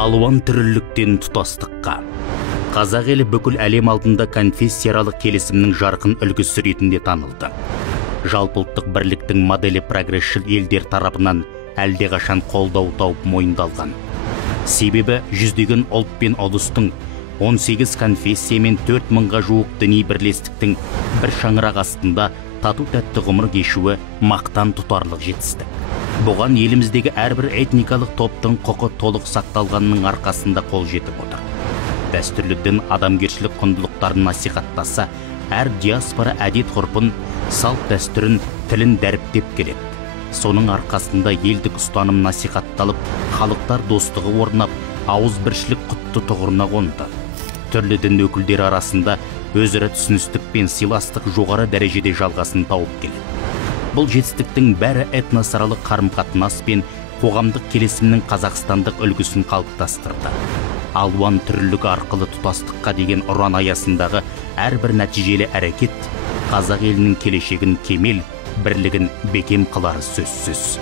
алуан түрліліктен тұтастыққа. Қазақ елі бүкіл әлем алдында конфессияаралық келісімнің жарқын үлгісі ретінде танылды. Жалпыұлттық бірліктің моделі прогресшіл елдер тарапынан әлдеқашан қолдау тауып мойындалған. Себебі жүздеген ұлт пен ұлыстың 18 конфессия мен 4000-ға жуық діни бірлестіктің бір шаңырақ астында тату-тәтті ғұмыр кешуі мақтан тұтарлық жетістік. Бұған еліміздегі әрбір этникалық топтың құқы толық сақталғанның арқасында қол жетіп отыр. Дәстүрлі дін адамгершілік құндылықтарын насихаттаса, әр диаспора әдет-ғұрпын, салт дәстүрін, тілін дәріптеп келеді. Соның арқасында елдік ұстаным насихатталып, халықтар достығы орнап, ауызбіршілік құтты тұғырына қонды. Түрлі дін өкілдері арасында өзара түсіністік пен сыйластық жоғары дәрежеде жалғасын тауып келеді. Бұл жетістіктің бәрі этносаралық қарым-қатынас пен қоғамдық келісімнің қазақстандық үлгісін қалыптастырды. Алуан түрлілік арқылы тұтастыққа деген ұран аясындағы әрбір нәтижелі әрекет қазақ елінің келешегін кемел, бірлігін бекем қылары сөзсіз.